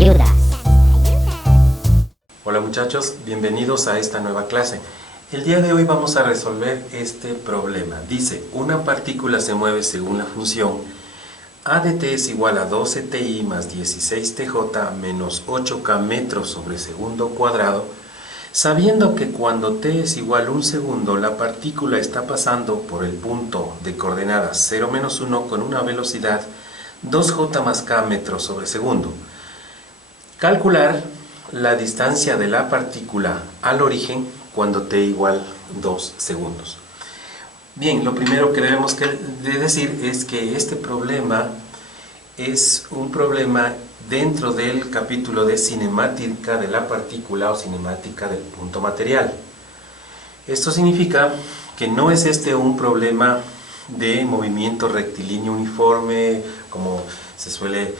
ayudas. Hola muchachos, bienvenidos a esta nueva clase. El día de hoy vamos a resolver este problema. Dice, una partícula se mueve según la función a de t es igual a 12ti más 16tj menos 8k metros sobre segundo cuadrado, sabiendo que cuando t es igual a un segundo, la partícula está pasando por el punto de coordenadas 0 menos 1 con una velocidad 2j más k metros sobre segundo. Calcular la distancia de la partícula al origen cuando t igual 2 segundos. Bien, lo primero que debemos de decir es que este problema es un problema dentro del capítulo de cinemática de la partícula o cinemática del punto material. Esto significa que no es un problema de movimiento rectilíneo uniforme, como se suele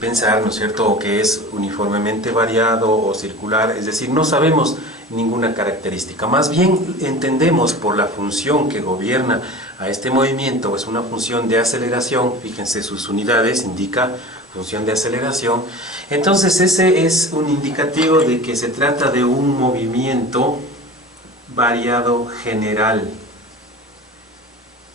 pensar, ¿no es cierto?, o que es uniformemente variado o circular, es decir, no sabemos ninguna característica. Más bien entendemos por la función que gobierna a este movimiento, es una función de aceleración, fíjense sus unidades, indica función de aceleración. Entonces ese es un indicativo de que se trata de un movimiento variado general.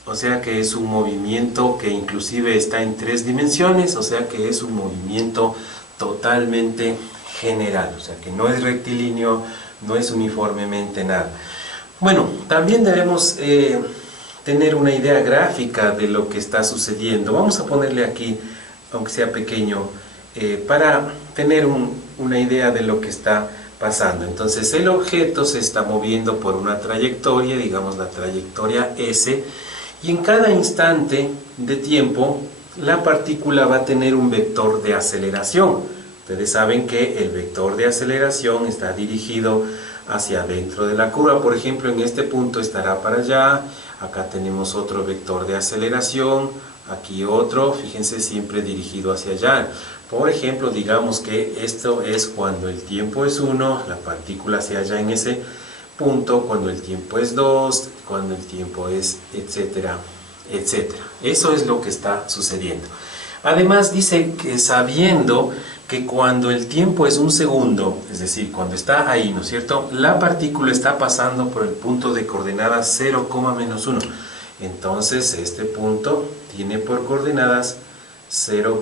O sea que es un movimiento que inclusive está en 3 dimensiones, o sea que es un movimiento totalmente general, o sea que no es rectilíneo, no es uniformemente nada. Bueno, también debemos tener una idea gráfica de lo que está sucediendo. Vamos a ponerle aquí, aunque sea pequeño, para tener una idea de lo que está pasando. Entonces el objeto se está moviendo por una trayectoria, digamos la trayectoria S, y en cada instante de tiempo la partícula va a tener un vector de aceleración. Ustedes saben que el vector de aceleración está dirigido hacia adentro de la curva. Por ejemplo, en este punto estará para allá. Acá tenemos otro vector de aceleración. Aquí otro, fíjense, siempre dirigido hacia allá. Por ejemplo, digamos que esto es cuando el tiempo es 1, la partícula se halla en ese punto, cuando el tiempo es 2, cuando el tiempo es etcétera, etcétera. Eso es lo que está sucediendo. Además dice que sabiendo que cuando el tiempo es un segundo, es decir, cuando está ahí, ¿no es cierto?, la partícula está pasando por el punto de coordenadas 0, menos 1. Entonces este punto tiene por coordenadas 0,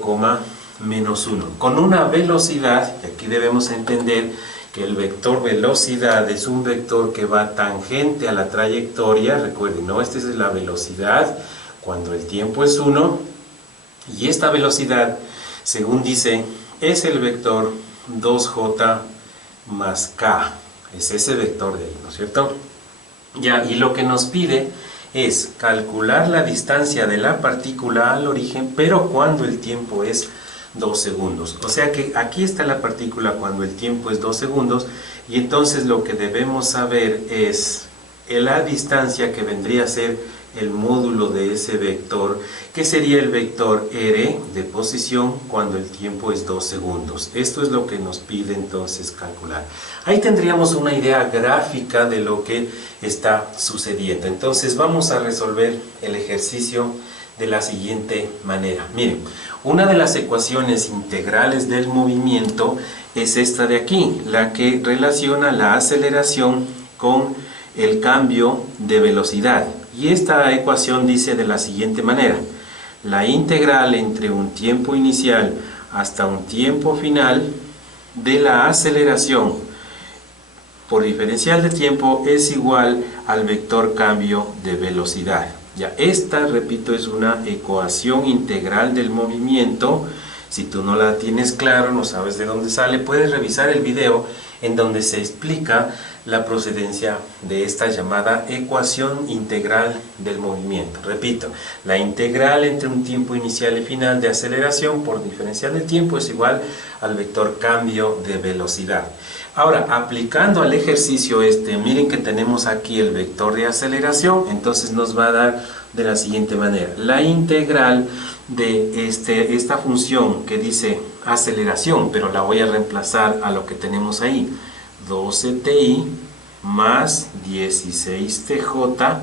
menos 1. Con una velocidad, y aquí debemos entender que el vector velocidad es un vector que va tangente a la trayectoria. Recuerden, ¿no? Esta es la velocidad cuando el tiempo es 1, y esta velocidad, según dice, es el vector 2j más k. Es ese vector de ahí, ¿no es cierto? Ya, y lo que nos pide es calcular la distancia de la partícula al origen, pero cuando el tiempo es 2 segundos. O sea que aquí está la partícula cuando el tiempo es 2 segundos, y entonces lo que debemos saber es la distancia que vendría a ser el módulo de ese vector, que sería el vector r de posición cuando el tiempo es 2 segundos. Esto es lo que nos pide entonces calcular. Ahí tendríamos una idea gráfica de lo que está sucediendo. Entonces vamos a resolver el ejercicio de la siguiente manera. Miren, una de las ecuaciones integrales del movimiento es esta de aquí, la que relaciona la aceleración con el cambio de velocidad. Y esta ecuación dice de la siguiente manera: la integral entre un tiempo inicial hasta un tiempo final de la aceleración por diferencial de tiempo es igual al vector cambio de velocidad. Ya, esta, repito, es una ecuación integral del movimiento. Si tú no la tienes claro, no sabes de dónde sale, puedes revisar el video en donde se explica la procedencia de esta llamada ecuación integral del movimiento. Repito, la integral entre un tiempo inicial y final de aceleración por diferencial de tiempo es igual al vector cambio de velocidad. Ahora, aplicando al ejercicio miren que tenemos aquí el vector de aceleración, entonces nos va a dar de la siguiente manera: la integral de esta función que dice aceleración, pero la voy a reemplazar a lo que tenemos ahí, 12ti más 16tj,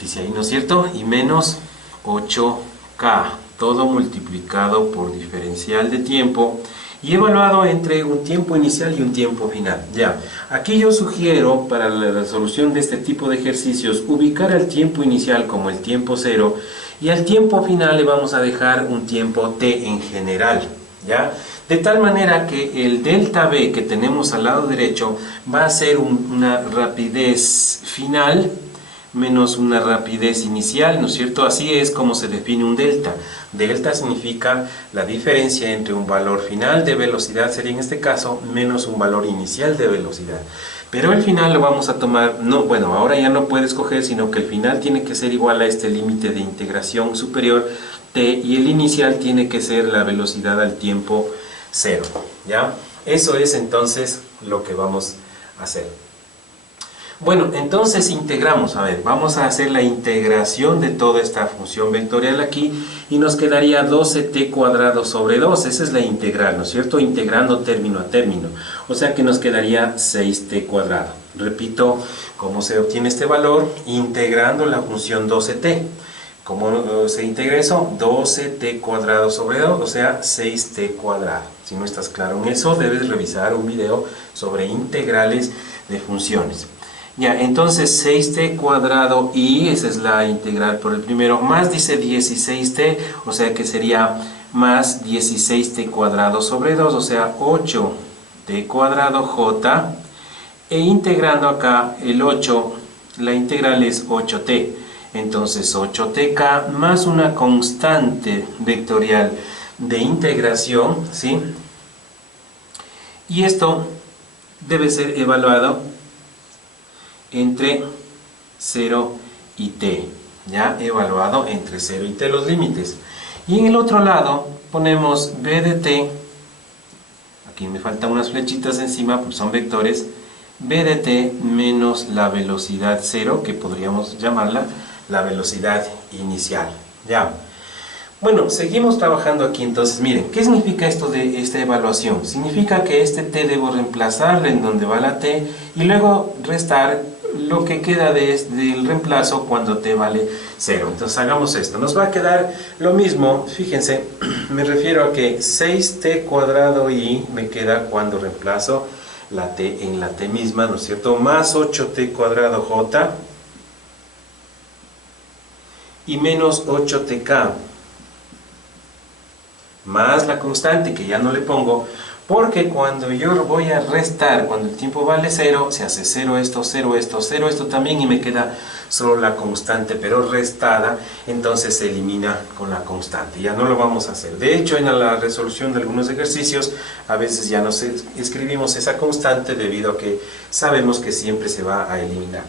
dice ahí, ¿no es cierto?, y menos 8k. todo multiplicado por diferencial de tiempo y evaluado entre un tiempo inicial y un tiempo final. Ya, aquí yo sugiero para la resolución de este tipo de ejercicios ubicar el tiempo inicial como el tiempo cero y al tiempo final le vamos a dejar un tiempo t en general, ¿ya? De tal manera que el delta b que tenemos al lado derecho va a ser una rapidez final menos una rapidez inicial, ¿no es cierto? Así es como se define un delta. Delta significa la diferencia entre un valor final de velocidad, sería en este caso, menos un valor inicial de velocidad. Pero el final lo vamos a tomar, no, bueno, ahora ya no puede escoger, sino que el final tiene que ser igual a este límite de integración superior t, y el inicial tiene que ser la velocidad al tiempo cero, ¿ya? Eso es entonces lo que vamos a hacer. Bueno, entonces integramos, a ver, vamos a hacer la integración de toda esta función vectorial aquí y nos quedaría 12t cuadrado sobre 2, esa es la integral, ¿no es cierto? Integrando término a término, o sea que nos quedaría 6t cuadrado. Repito, ¿cómo se obtiene este valor? Integrando la función 12t. ¿Cómo se integra eso? 12t cuadrado sobre 2, o sea 6t cuadrado. Si no estás claro en eso, debes revisar un video sobre integrales de funciones. Ya, entonces 6t cuadrado y esa es la integral por el primero, más dice 16t, o sea que sería más 16t cuadrado sobre 2, o sea 8t cuadrado j, e integrando acá el 8, la integral es 8t, entonces 8tk más una constante vectorial de integración, ¿sí? Y esto debe ser evaluado entre 0 y t, ya evaluado entre 0 y t los límites. Y en el otro lado ponemos b de t, aquí me faltan unas flechitas encima porque son vectores, b de t menos la velocidad 0, que podríamos llamarla la velocidad inicial, ya. Bueno, seguimos trabajando aquí. Entonces miren, ¿qué significa esto de esta evaluación? Significa que este t debo reemplazarle en donde va la t y luego restar lo que queda del reemplazo cuando t vale 0. Entonces hagamos esto, nos va a quedar lo mismo, fíjense, me refiero a que 6t cuadrado y me queda cuando reemplazo la t en la t misma, ¿no es cierto? Más 8t cuadrado j y menos 8tk más la constante que ya no le pongo, porque cuando yo voy a restar, cuando el tiempo vale 0, se hace 0 esto, 0 esto, 0 esto también y me queda solo la constante, pero restada, entonces se elimina con la constante, ya no lo vamos a hacer. De hecho, en la resolución de algunos ejercicios, a veces ya no escribimos esa constante debido a que sabemos que siempre se va a eliminar.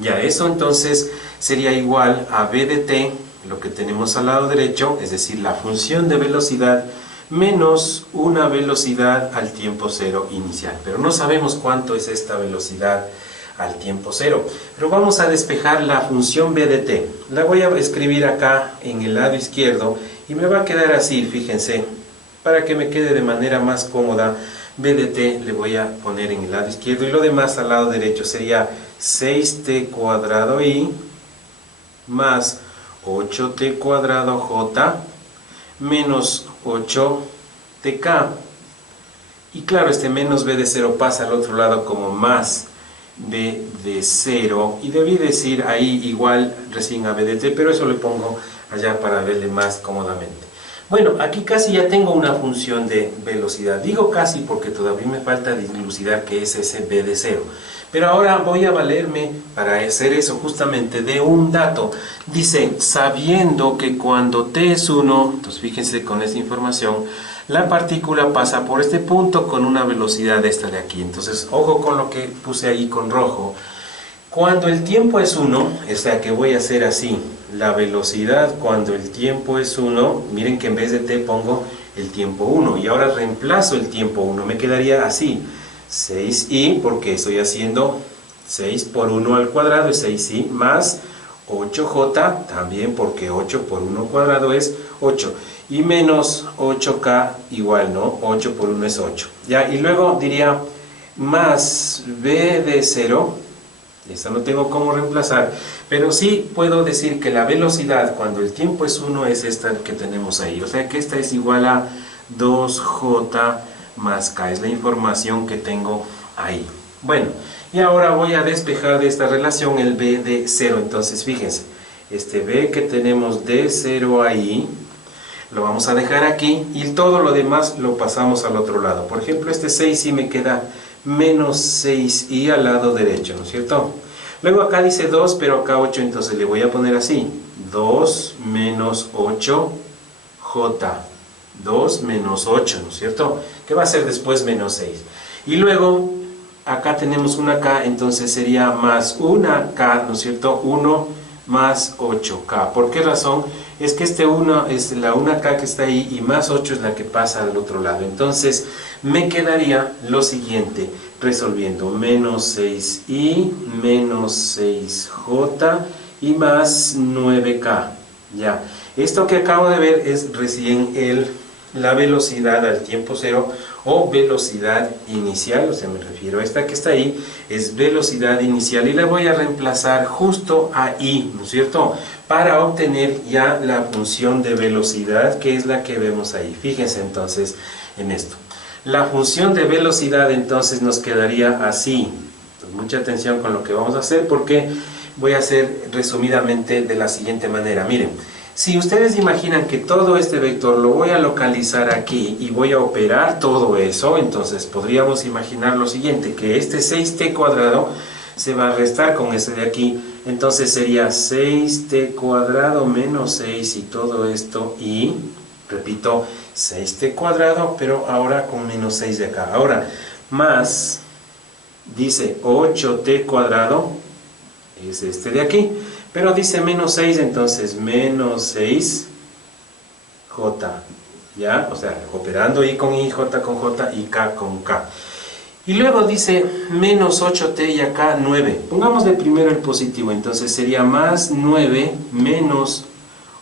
Ya, eso entonces sería igual a b de t, lo que tenemos al lado derecho, es decir, la función de velocidad menos una velocidad al tiempo cero inicial. Pero no sabemos cuánto es esta velocidad al tiempo cero. Pero vamos a despejar la función b de t. La voy a escribir acá en el lado izquierdo y me va a quedar así, fíjense. Para que me quede de manera más cómoda, b de t le voy a poner en el lado izquierdo y lo demás al lado derecho sería 6t cuadrado y más 8t cuadrado j menos 8tk. Y claro, este menos b de 0 pasa al otro lado como más b de 0. Y debí decir ahí igual recién a b de t, pero eso le pongo allá para verle más cómodamente. Bueno, aquí casi ya tengo una función de velocidad. Digo casi porque todavía me falta dilucidar qué es ese b de 0. Pero ahora voy a valerme para hacer eso justamente de un dato. Dice, sabiendo que cuando t es 1, entonces fíjense con esta información, la partícula pasa por este punto con una velocidad esta de aquí. Entonces, ojo con lo que puse ahí con rojo. Cuando el tiempo es 1, o sea que voy a hacer así, la velocidad cuando el tiempo es 1, miren que en vez de t pongo el tiempo 1 y ahora reemplazo el tiempo 1, me quedaría así. 6i, porque estoy haciendo 6 por 1 al cuadrado es 6i, más 8j, también porque 8 por 1 cuadrado es 8, y menos 8k igual, ¿no? 8 por 1 es 8. Ya, y luego diría más b de 0, Eso no tengo cómo reemplazar, pero sí puedo decir que la velocidad cuando el tiempo es 1 es esta que tenemos ahí. O sea que esta es igual a 2j más k, es la información que tengo ahí. Bueno, y ahora voy a despejar de esta relación el b de 0. Entonces fíjense, este b que tenemos de 0 ahí, lo vamos a dejar aquí y todo lo demás lo pasamos al otro lado. Por ejemplo, este 6 sí me queda menos 6i al lado derecho, ¿no es cierto? Luego acá dice 2, pero acá 8, entonces le voy a poner así. 2 menos 8j. 2 menos 8, ¿no es cierto? Que va a ser después menos 6. Y luego, acá tenemos una k, entonces sería más una k, ¿no es cierto? 1 más 8k. ¿Por qué razón? Es que este 1 es la 1k que está ahí y más 8 es la que pasa al otro lado. Entonces me quedaría lo siguiente, resolviendo menos 6i, menos 6j y más 9k. Ya, esto que acabo de ver es recién la velocidad al tiempo cero o velocidad inicial, o sea, me refiero a esta que está ahí, es velocidad inicial y la voy a reemplazar justo ahí, ¿no es cierto?, para obtener ya la función de velocidad que es la que vemos ahí. Fíjense entonces en esto. La función de velocidad entonces nos quedaría así. Entonces, mucha atención con lo que vamos a hacer porque voy a hacer resumidamente de la siguiente manera. Miren, si ustedes imaginan que todo este vector lo voy a localizar aquí y voy a operar todo eso, entonces podríamos imaginar lo siguiente, que este 6t cuadrado se va a restar con este de aquí, entonces sería 6t cuadrado menos 6 y todo esto y, repito, 6t cuadrado, pero ahora con menos 6 de acá. Ahora, más, dice 8t cuadrado, es este de aquí, pero dice menos 6, entonces menos 6j, ¿ya? O sea, operando i con i, j con j y k con k. Y luego dice menos 8t y acá 9. Pongámosle primero el positivo, entonces sería más 9 menos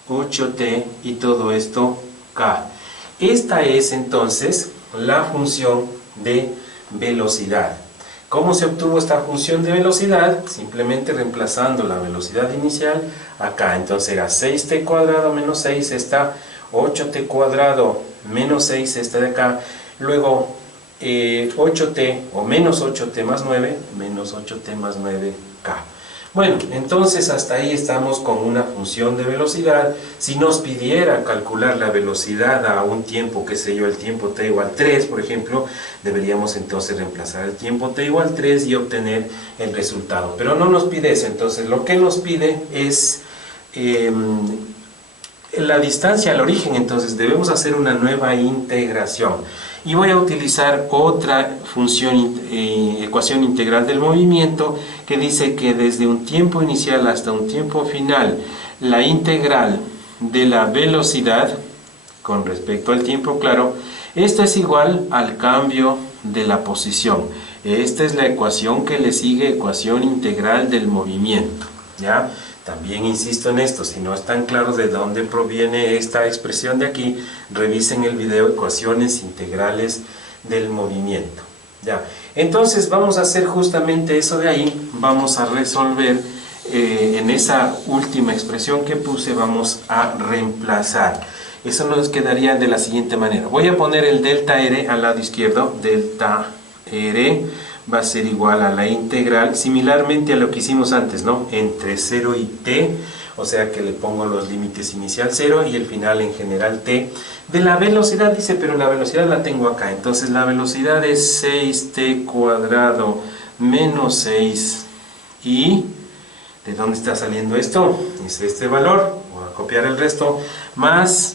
8t y todo esto k. Esta es entonces la función de velocidad. ¿Cómo se obtuvo esta función de velocidad? Simplemente reemplazando la velocidad inicial acá. Entonces era 6t cuadrado menos 6, está 8t cuadrado menos 6, esta de acá. Luego 8t o menos 8t más 9, menos 8t más 9k. Bueno, entonces hasta ahí estamos con una función de velocidad. Si nos pidiera calcular la velocidad a un tiempo, qué sé yo, el tiempo t igual 3, por ejemplo, deberíamos entonces reemplazar el tiempo t igual 3 y obtener el resultado. Pero no nos pide eso, entonces lo que nos pide es la distancia al origen, entonces debemos hacer una nueva integración. Y voy a utilizar otra función, ecuación integral del movimiento, que dice que desde un tiempo inicial hasta un tiempo final, la integral de la velocidad, con respecto al tiempo, claro, esto es igual al cambio de la posición. Esta es la ecuación que le sigue, ecuación integral del movimiento, ¿ya? También insisto en esto, si no están claros de dónde proviene esta expresión de aquí, revisen el video ecuaciones integrales del movimiento. Ya. Entonces vamos a hacer justamente eso de ahí, vamos a resolver en esa última expresión que puse, vamos a reemplazar. Eso nos quedaría de la siguiente manera. Voy a poner el delta R al lado izquierdo, delta R va a ser igual a la integral, similarmente a lo que hicimos antes, ¿no? Entre 0 y t, o sea que le pongo los límites inicial 0 y el final en general t. De la velocidad dice, pero la velocidad la tengo acá, entonces la velocidad es 6t cuadrado menos 6 y ¿de dónde está saliendo esto? Es este valor, voy a copiar el resto, más,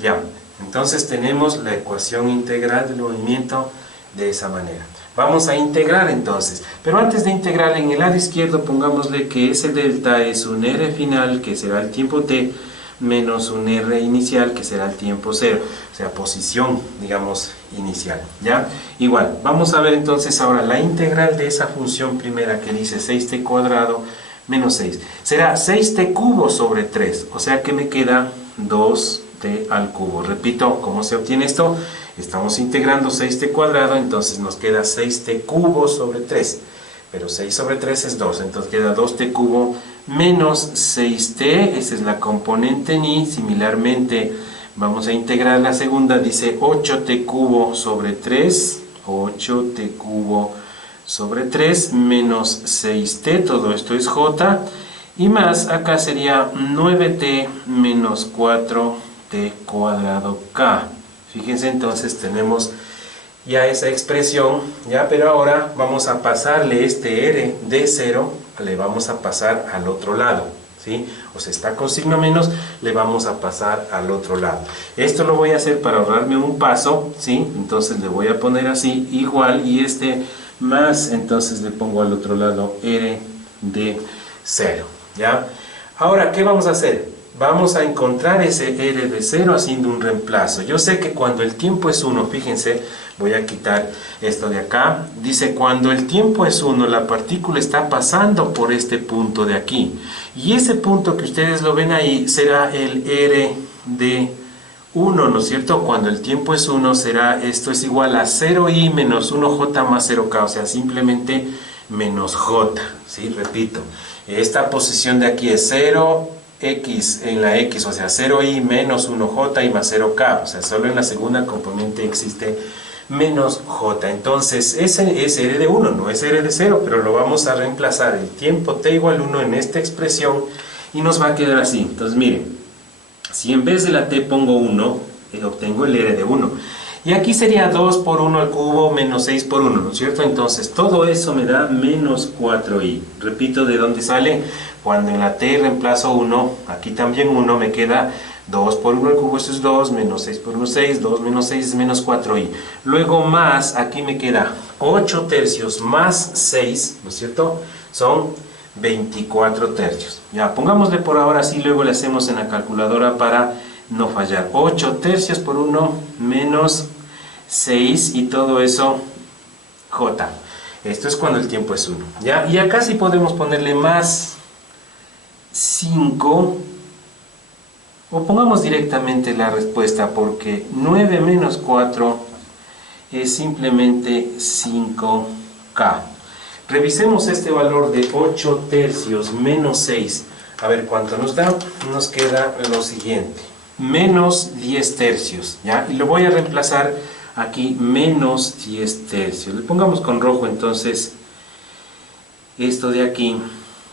ya. Entonces tenemos la ecuación integral del movimiento de esa manera. Vamos a integrar entonces, pero antes de integrar en el lado izquierdo pongámosle que ese delta es un r final que será el tiempo t menos un r inicial que será el tiempo 0, o sea posición digamos inicial, ¿ya? Igual, vamos a ver entonces ahora la integral de esa función primera que dice 6t cuadrado menos 6, será 6t cubo sobre 3, o sea que me queda 2t al cubo. Repito, ¿cómo se obtiene esto? Estamos integrando 6t cuadrado, entonces nos queda 6t cubo sobre 3. Pero 6 sobre 3 es 2, entonces queda 2t cubo menos 6t, esa es la componente ni. Similarmente, vamos a integrar la segunda, dice 8t cubo sobre 3, 8t cubo sobre 3 menos 6t, todo esto es j, y más, acá sería 9t menos 4t cuadrado k. Fíjense, entonces tenemos ya esa expresión, ya, pero ahora vamos a pasarle este r de 0, le vamos a pasar al otro lado, ¿sí? O sea, está con signo menos, le vamos a pasar al otro lado. Esto lo voy a hacer para ahorrarme un paso, ¿sí? Entonces le voy a poner así, igual, y este más, entonces le pongo al otro lado r de 0, ¿ya? Ahora, ¿qué vamos a hacer? Vamos a encontrar ese r de 0 haciendo un reemplazo. Yo sé que cuando el tiempo es 1, fíjense, voy a quitar esto de acá. Dice, cuando el tiempo es 1, la partícula está pasando por este punto de aquí. Y ese punto que ustedes lo ven ahí será el r de 1, ¿no es cierto? Cuando el tiempo es 1, será, esto es igual a 0i menos 1j más 0k, o sea, simplemente menos j, ¿sí? Repito, esta posición de aquí es 0x en la x, o sea, 0i menos 1j y más 0k, o sea, solo en la segunda componente existe menos j. Entonces, ese es r de 1, no es r de 0, pero lo vamos a reemplazar el tiempo t igual 1 en esta expresión y nos va a quedar así. Entonces, miren, si en vez de la t pongo 1, obtengo el r de 1. Y aquí sería 2 por 1 al cubo menos 6 por 1, ¿no es cierto? Entonces, todo eso me da menos 4i. Repito, ¿de dónde sale? Cuando en la t reemplazo 1, aquí también 1, me queda 2 por 1 al cubo, eso es 2, menos 6 por 1 es 6, 2 menos 6 es menos 4i. Luego más, aquí me queda 8 tercios más 6, ¿no es cierto? Son 24 tercios. Ya, pongámosle por ahora así, luego le hacemos en la calculadora para no fallar. 8 tercios por 1 menos 6 y todo eso j. Esto es cuando el tiempo es 1. ¿Ya? Y acá sí podemos ponerle más 5 o pongamos directamente la respuesta porque 9 menos 4 es simplemente 5k. Revisemos este valor de 8 tercios menos 6. A ver cuánto nos da. Nos queda lo siguiente. Menos 10 tercios. ¿Ya? Y lo voy a reemplazar aquí. Menos 10 tercios. Le pongamos con rojo entonces esto de aquí.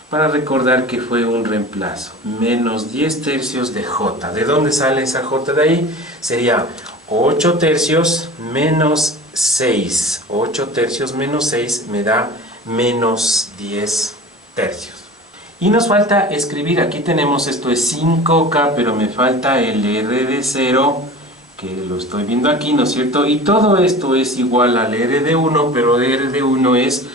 Para recordar que fue un reemplazo. Menos 10 tercios de j. ¿De dónde sale esa j de ahí? Sería 8 tercios menos 6. 8 tercios menos 6 me da menos 10 tercios. Y nos falta escribir, aquí tenemos, esto es 5k, pero me falta el r de 0, que lo estoy viendo aquí, ¿no es cierto? Y todo esto es igual al r de 1, pero el r de 1 es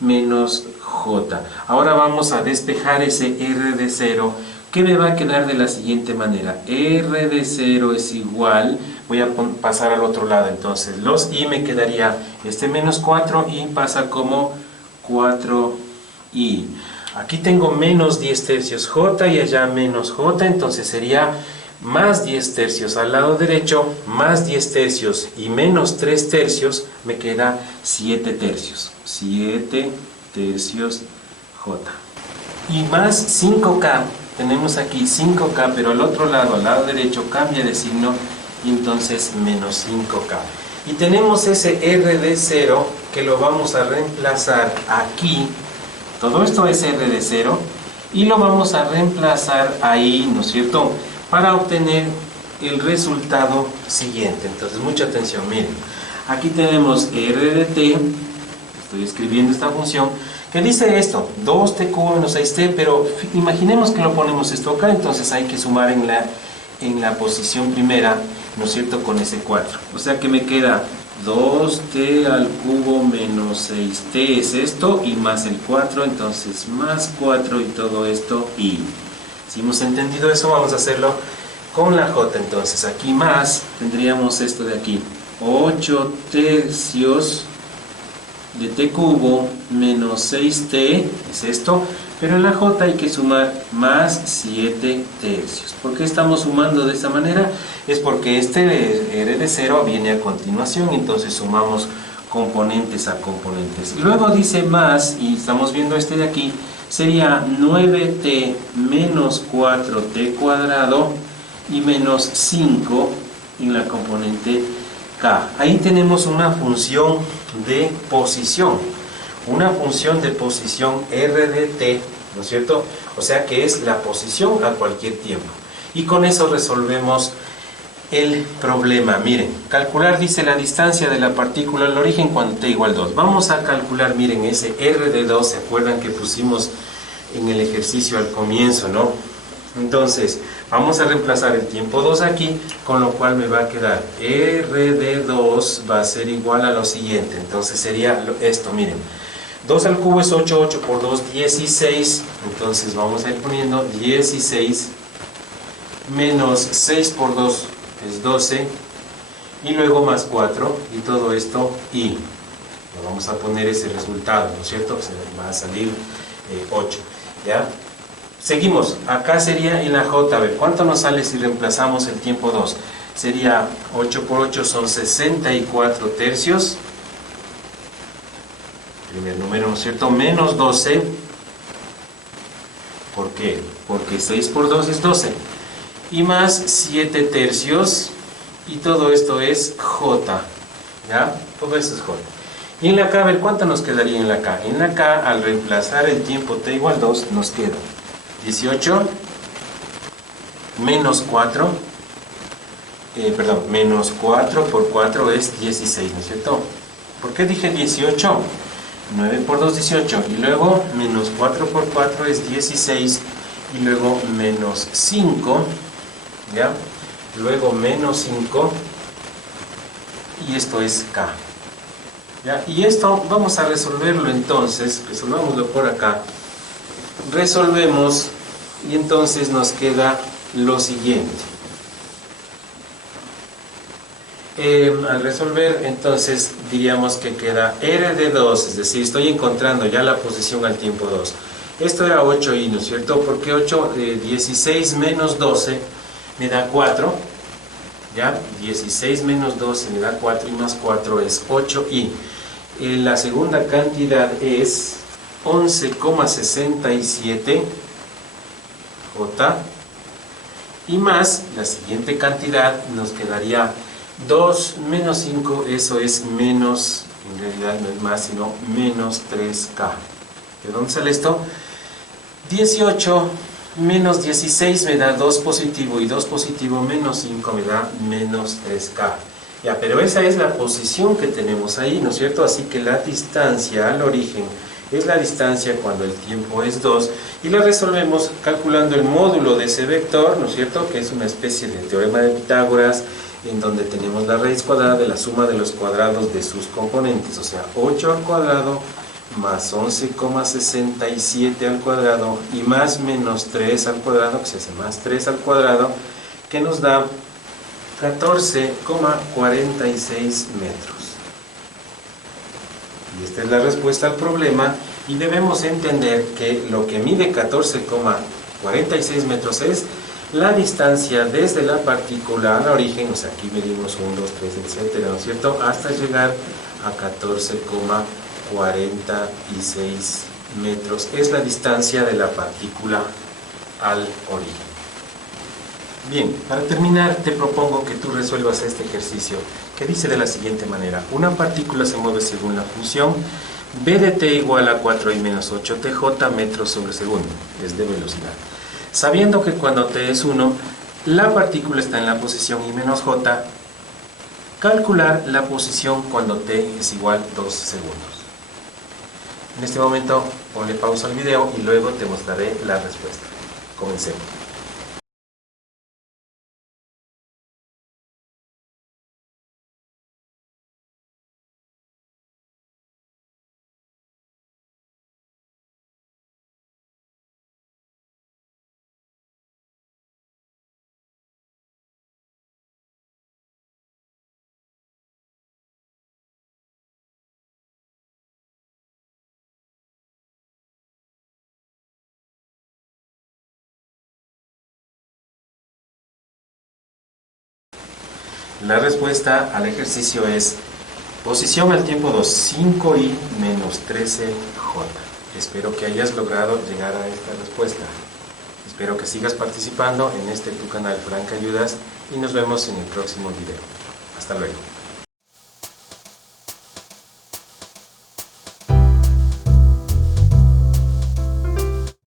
menos j. Ahora vamos a despejar ese r de 0, que me va a quedar de la siguiente manera. R de 0 es igual, voy a pasar al otro lado, entonces los i me quedaría este menos 4 y pasa como 4i. Aquí tengo menos 10 tercios j y allá menos j, entonces sería más 10 tercios al lado derecho, más 10 tercios y menos 3 tercios, me queda 7 tercios. 7 tercios j. Y más 5k, tenemos aquí 5k, pero al otro lado, al lado derecho, cambia de signo y entonces menos 5k. Y tenemos ese r de 0 que lo vamos a reemplazar aquí. Todo esto es r de 0 y lo vamos a reemplazar ahí, ¿no es cierto? Para obtener el resultado siguiente. Entonces, mucha atención, miren. Aquí tenemos r de t, estoy escribiendo esta función, que dice esto, 2t cubo menos 6t, pero imaginemos que lo ponemos esto acá, entonces hay que sumar en la posición primera, ¿no es cierto?, con ese 4. O sea que me queda 2t al cubo menos 6t es esto, y más el 4, entonces más 4 y todo esto, y si hemos entendido eso, vamos a hacerlo con la j. Entonces aquí más, tendríamos esto de aquí, 8 tercios de t cubo menos 6t, es esto, Pero en la J hay que sumar más 7 tercios. ¿Por qué estamos sumando de esta manera? Es porque este R de 0 viene a continuación, entonces sumamos componentes a componentes. Luego dice más, y estamos viendo este de aquí, sería 9t menos 4t cuadrado y menos 5 en la componente K. Ahí tenemos una función de posición. Una función de posición R de t, ¿no es cierto? O sea que es la posición a cualquier tiempo. Y con eso resolvemos el problema. Miren, calcular dice la distancia de la partícula al origen cuando t igual 2. Vamos a calcular, miren, ese R de 2, ¿se acuerdan que pusimos en el ejercicio al comienzo, no? Entonces, vamos a reemplazar el tiempo 2 aquí, con lo cual me va a quedar R de 2 va a ser igual a lo siguiente. Entonces sería esto, miren. 2 al cubo es 8, 8 por 2, 16. Entonces vamos a ir poniendo 16 menos 6 por 2 es 12. Y luego más 4 y todo esto y. Le vamos a poner ese resultado, ¿no es cierto? Se va a salir 8. ¿Ya? Seguimos. Acá sería en la J. A ver, ¿cuánto nos sale si reemplazamos el tiempo 2? Sería 8 por 8 son 64 tercios. Primer número, ¿no es cierto? Menos 12. ¿Por qué? Porque 6 por 2 es 12. Y más 7 tercios. Y todo esto es J. ¿Ya? Todo esto es J. Y en la K, a ver, ¿cuánto nos quedaría en la K? En la K, al reemplazar el tiempo t igual 2, nos queda 18 menos 4. Menos 4 por 4 es 16, ¿no es cierto? ¿Por qué dije 18? 9 por 2, 18. Y luego menos 4 por 4 es 16. Y luego menos 5. ¿Ya? Luego menos 5. Y esto es K. ¿Ya? Y esto vamos a resolverlo entonces. Resolvámoslo por acá. Resolvemos. Y entonces nos queda lo siguiente. Al resolver, entonces diríamos que queda R de 2, es decir, estoy encontrando ya la posición al tiempo 2. Esto era 8i, ¿no es cierto? Porque 8, 16 menos 12 me da 4, ¿ya? 16 menos 12 me da 4 y más 4 es 8i. La segunda cantidad es 11,67 J y más la siguiente cantidad nos quedaría 2 menos 5, eso es menos, en realidad no es más, sino menos 3K. ¿De dónde sale esto? 18 menos 16 me da 2 positivo y 2 positivo menos 5 me da menos 3K. Ya, pero esa es la posición que tenemos ahí, ¿no es cierto? Así que la distancia al origen es la distancia cuando el tiempo es 2 y la resolvemos calculando el módulo de ese vector, ¿no es cierto? Que es una especie de teorema de Pitágoras, en donde tenemos la raíz cuadrada de la suma de los cuadrados de sus componentes, o sea, 8 al cuadrado más 11,67 al cuadrado y más menos 3 al cuadrado, que se hace más 3 al cuadrado, que nos da 14,46 metros. Y esta es la respuesta al problema y debemos entender que lo que mide 14,46 metros es la distancia desde la partícula al origen, o sea, aquí medimos 1, 2, 3, etcétera, ¿no es cierto?, hasta llegar a 14,46 metros. Es la distancia de la partícula al origen. Bien, para terminar te propongo que tú resuelvas este ejercicio que dice de la siguiente manera: una partícula se mueve según la función b de t igual a 4i menos 8tj metros sobre segundo, es de velocidad. Sabiendo que cuando t es 1, la partícula está en la posición i menos j, calcular la posición cuando t es igual a 2 segundos. En este momento ponle pausa al video y luego te mostraré la respuesta. Comencemos. La respuesta al ejercicio es posición al tiempo 2, 5i menos 13j. Espero que hayas logrado llegar a esta respuesta. Espero que sigas participando en este tu canal Frank Ayudas y nos vemos en el próximo video. Hasta luego.